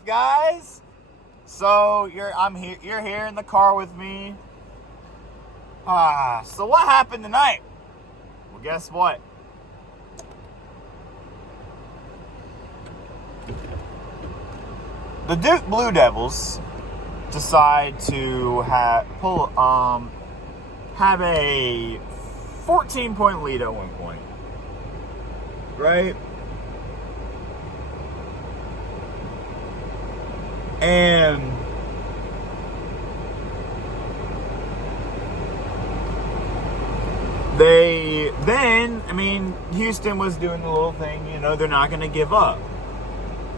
up, guys? So you're here in the car with me. So what happened tonight? Well, guess what? The Duke Blue Devils decide to have a 14-point lead at one point. Right? And Houston was doing the little thing, they're not going to give up.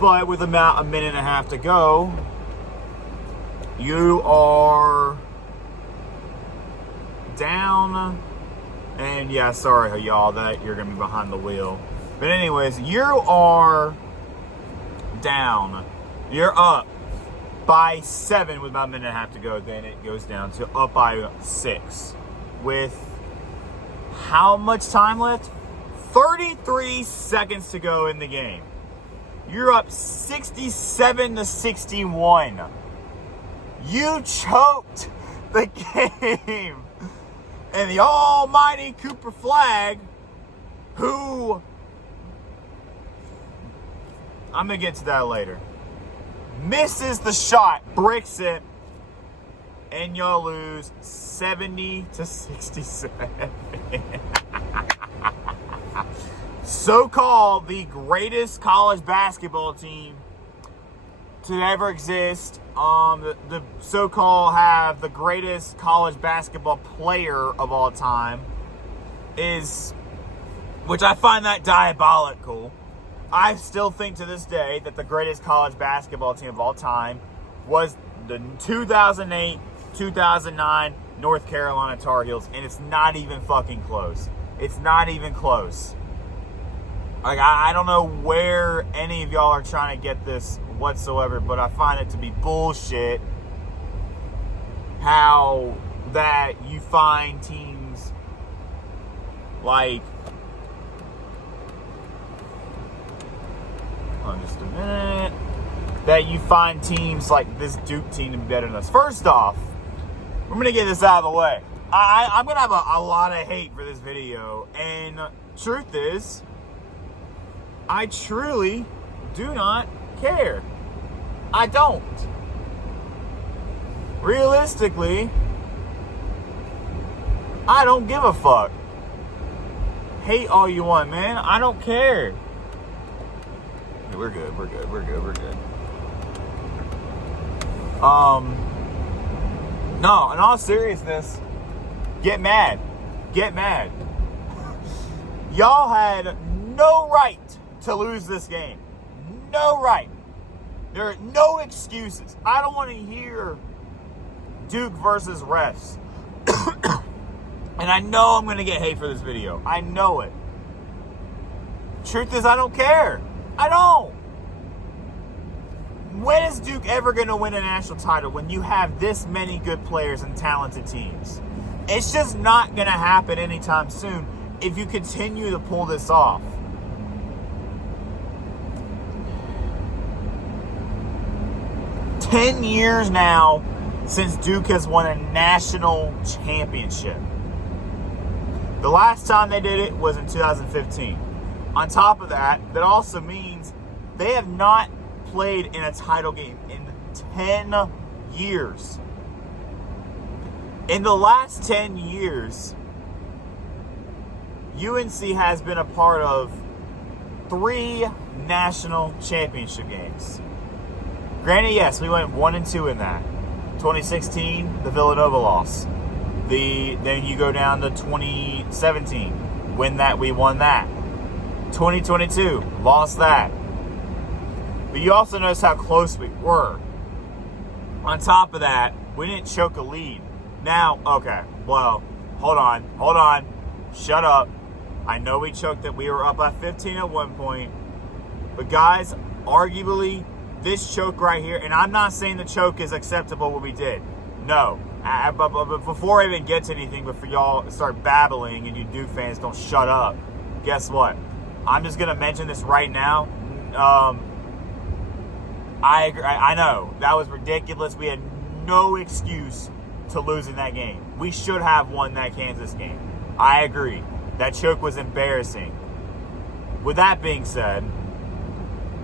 But with about a minute and a half to go, you are down. And yeah, sorry, y'all, that you're going to be behind the wheel. But anyways, you are down. You're up by 7 with about a minute and a half to go. Then it goes down to up by 6 with how much time left? 33 seconds to go in the game. You're up 67-61. You choked the game. And the almighty Cooper Flagg, who I'm going to get to that later, misses the shot, bricks it, and y'all lose 70-67. So-called the greatest college basketball team to ever exist. The so-called have the greatest college basketball player of all time which I find that diabolical. I still think to this day that the greatest college basketball team of all time was the 2008-2009 North Carolina Tar Heels, and it's not even fucking close. It's not even close. Like, I don't know where any of y'all are trying to get this whatsoever, but I find it to be bullshit how that you find teams like, just a minute, that you find teams like this Duke team to be better than us. First off, we're going to get this out of the way. I'm going to have a lot of hate for this video, and truth is, I truly do not care. I don't. Realistically, I don't give a fuck. Hate all you want, man. I don't care. We're good. No, in all seriousness, get mad. Y'all had no right to lose this game. No right. There are no excuses. I don't want to hear Duke versus refs. And I know I'm going to get hate for this video. I know it. Truth is, I don't care. I don't. When is Duke ever going to win a national title when you have this many good players and talented teams? It's just not going to happen anytime soon if you continue to pull this off. 10 years now since Duke has won a national championship. The last time they did it was in 2015. On top of that, that also means they have not played in a title game in 10 years. In the last 10 years, UNC has been a part of 3 national championship games. Granted, yes, we went 1-2 in that. 2016, the Villanova loss. Then you go down to 2017, we won that. 2022, lost that. But you also notice how close we were. On top of that, we didn't choke a lead. Now, okay, well, hold on. Shut up. I know we choked it. We were up by 15 at one point. But guys, arguably, this choke right here, and I'm not saying the choke is acceptable what we did. No. But before I even get to anything, before y'all start babbling and you Duke fans don't shut up, guess what? I'm just going to mention this right now. I agree. I know. That was ridiculous. We had no excuse to losing that game. We should have won that Kansas game. I agree. That choke was embarrassing. With that being said,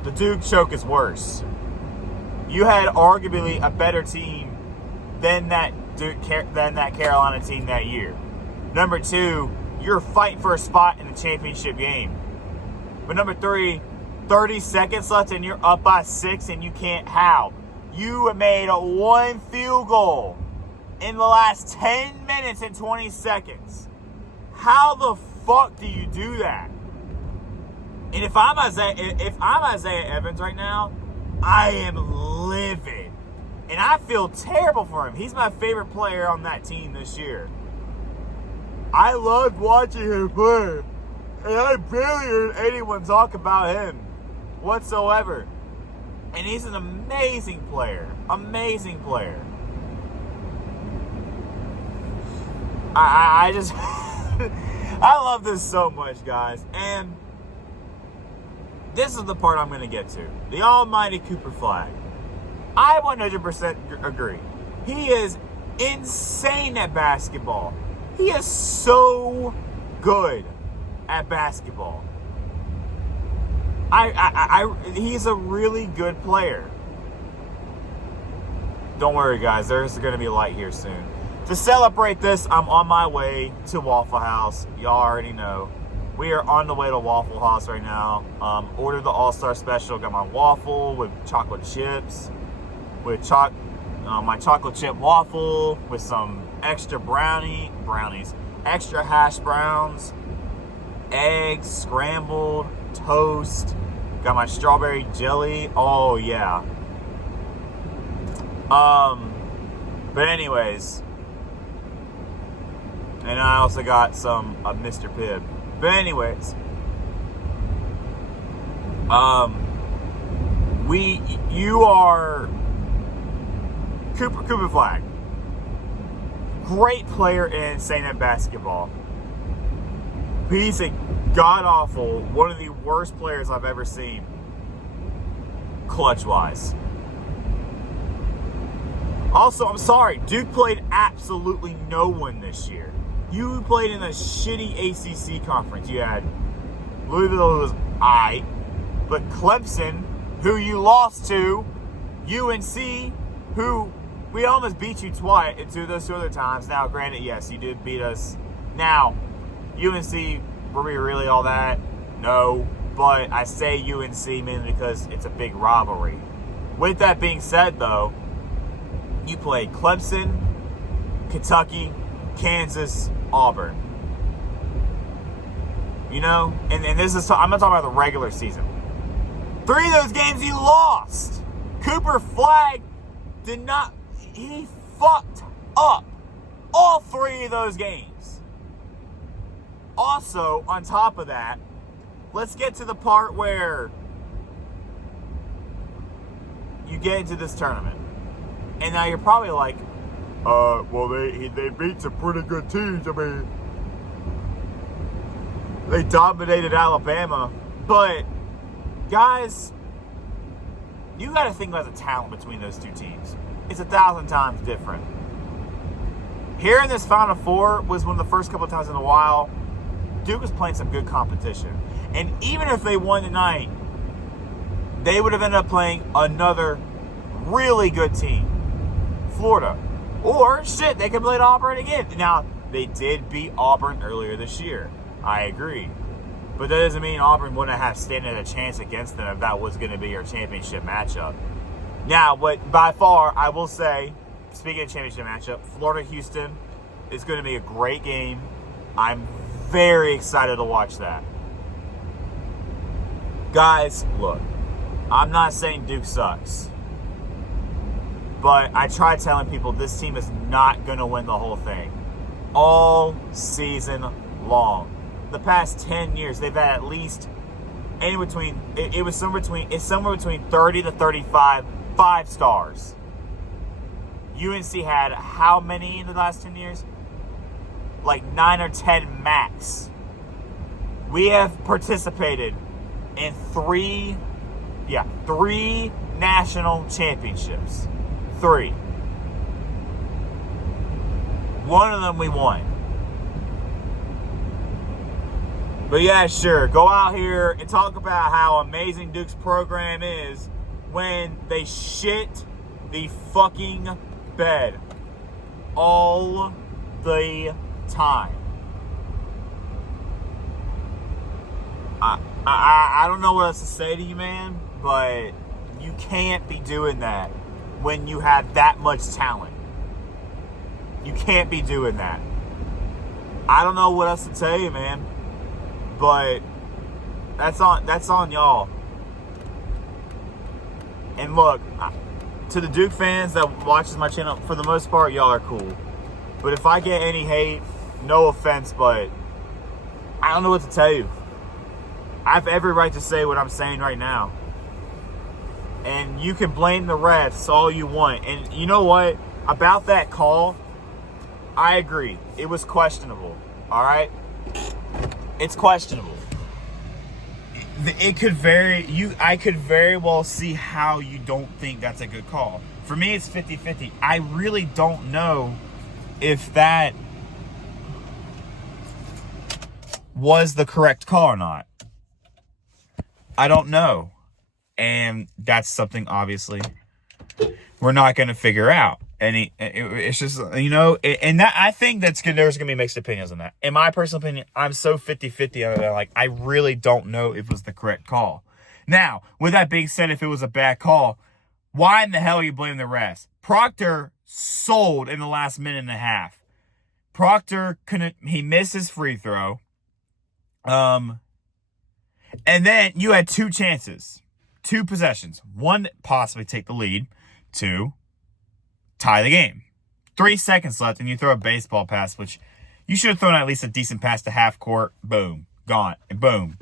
the Duke choke is worse. You had arguably a better team than that Carolina team that year. Number two, you're fighting for a spot in the championship game. But number three, 30 seconds left and you're up by 6 and you can't how? You made one field goal in the last 10 minutes and 20 seconds. How the fuck do you do that? And if I'm Isaiah Evans right now, I am livid. And I feel terrible for him. He's my favorite player on that team this year. I loved watching him play. And I barely heard anyone talk about him whatsoever. And he's an amazing player. Amazing player. I just... I love this so much, guys. And this is the part I'm going to get to. The almighty Cooper Flagg. I 100% agree. He is insane at basketball. He is so good at basketball. He's a really good player. Don't worry, guys. There's going to be light here soon. To celebrate this, I'm on my way to Waffle House. Y'all already know. We are on the way to Waffle House right now. Ordered the All-Star Special. Got my waffle with chocolate chips. With my chocolate chip waffle with some extra brownies, extra hash browns, eggs, scrambled, toast. Got my strawberry jelly. Oh, yeah. But anyways. And I also got some of Mr. Pibb. But anyways. You are Cooper Flagg. Great player and insane at basketball. He's a god-awful, one of the worst players I've ever seen, clutch-wise. Also, I'm sorry, Duke played absolutely no one this year. You played in a shitty ACC conference. You had Louisville, who was aight, but Clemson, who you lost to, UNC, who we almost beat you twice, to those 2 other times. Now, granted, yes, you did beat us. Now, UNC, were we really all that? No. But I say UNC mainly because it's a big rivalry. With that being said, though, you played Clemson, Kentucky, Kansas, Auburn. You know? And this is, I'm not talking about the regular season. 3 of those games you lost. Cooper Flagg did not... He fucked up all 3 of those games. Also, on top of that, let's get to the part where you get into this tournament. And now you're probably like, well, they beat some pretty good teams. I mean, they dominated Alabama. But, guys, you got to think about the talent between those 2 teams. It's 1,000 times different. Here in this Final Four was one of the first couple of times in a while Duke was playing some good competition. And even if they won tonight, they would have ended up playing another really good team. Florida. Or, shit, they could play Auburn again. Now, they did beat Auburn earlier this year. I agree. But that doesn't mean Auburn wouldn't have standing a chance against them if that was going to be your championship matchup. Now, but by far, I will say, speaking of championship matchup, Florida-Houston is going to be a great game. I'm very excited to watch that. Guys, look, I'm not saying Duke sucks. But I try telling people this team is not going to win the whole thing. All season long. The past 10 years, they've had at least it's somewhere between 30 to 35 5-stars. UNC had how many in the last 10 years? Like 9 or 10 max. We have participated in three national championships. 3. One of them we won. But yeah, sure, go out here and talk about how amazing Duke's program is when they shit the fucking bed all the time. I don't know what else to say to you, man, but you can't be doing that when you have that much talent. You can't be doing that. I don't know what else to tell you, man, but that's on y'all. And look, to the Duke fans that watches my channel, for the most part, y'all are cool. But if I get any hate, no offense, but I don't know what to tell you. I have every right to say what I'm saying right now. And you can blame the refs all you want. And you know what? About that call, I agree. It was questionable. All right? It's questionable. It could I could very well see how you don't think that's a good call. For me, it's 50-50. I really don't know if that was the correct call or not. I don't know. And that's something, obviously, we're not going to figure out. And it's just, you know, and that, I think there's going to be mixed opinions on that. In my personal opinion, I'm so 50-50 on it. Like, I really don't know if it was the correct call. Now, with that being said, if it was a bad call, why in the hell are you blaming the refs? Proctor sold in the last minute and a half. Proctor he missed his free throw. And then you had 2 chances, 2 possessions. 1, possibly take the lead. 2, tie the game. 3 seconds left, and you throw a baseball pass, which you should have thrown at least a decent pass to half court. Boom. Gone. And boom.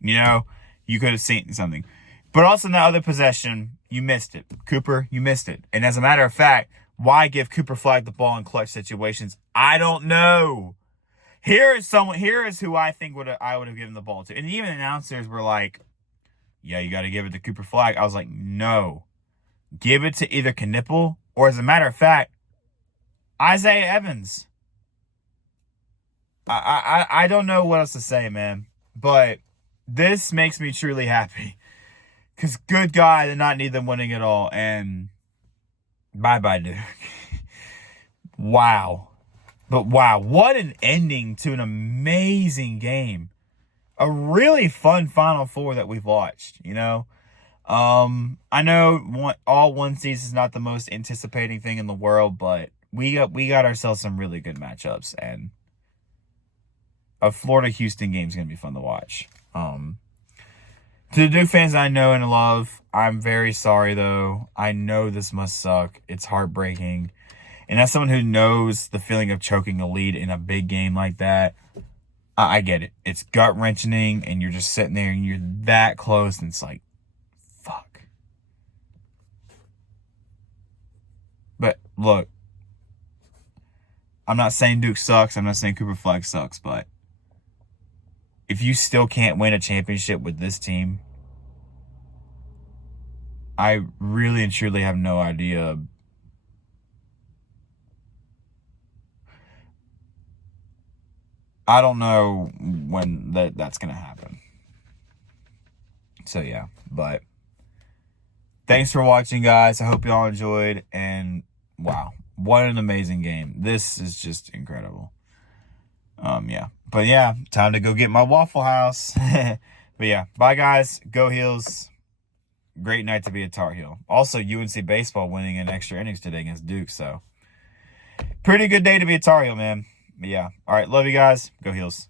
You know, you could have seen something. But also in the other possession, you missed it. Cooper, you missed it. And as a matter of fact, why give Cooper Flagg the ball in clutch situations? I don't know. Here is who I think I would have given the ball to. And even announcers were like, yeah, you got to give it to Cooper Flagg. I was like, no. Give it to either Knipple or, as a matter of fact, Isaiah Evans. I don't know what else to say, man. But this makes me truly happy. Because good God, they're not need them winning at all. And bye-bye, Duke. Wow. But wow, what an ending to an amazing game. A really fun Final Four that we've watched, you know. I know all one season is not the most anticipating thing in the world, but we got ourselves some really good matchups, and a Florida-Houston game is going to be fun to watch. To the Duke fans I know and love, I'm very sorry, though. I know this must suck. It's heartbreaking. And as someone who knows the feeling of choking a lead in a big game like that, I get it. It's gut-wrenching, and you're just sitting there, and you're that close, and it's like, fuck. But, look, I'm not saying Duke sucks. I'm not saying Cooper Flagg sucks, but if you still can't win a championship with this team, I really and truly have no idea. I don't know when that's going to happen. So, yeah. But thanks for watching, guys. I hope you all enjoyed. And, wow. What an amazing game. This is just incredible. Yeah. But, yeah. Time to go get my Waffle House. But, yeah. Bye, guys. Go Heels. Great night to be a Tar Heel. Also, UNC baseball winning in extra innings today against Duke. So, pretty good day to be a Tar Heel, man. But yeah. All right. Love you guys. Go Heels.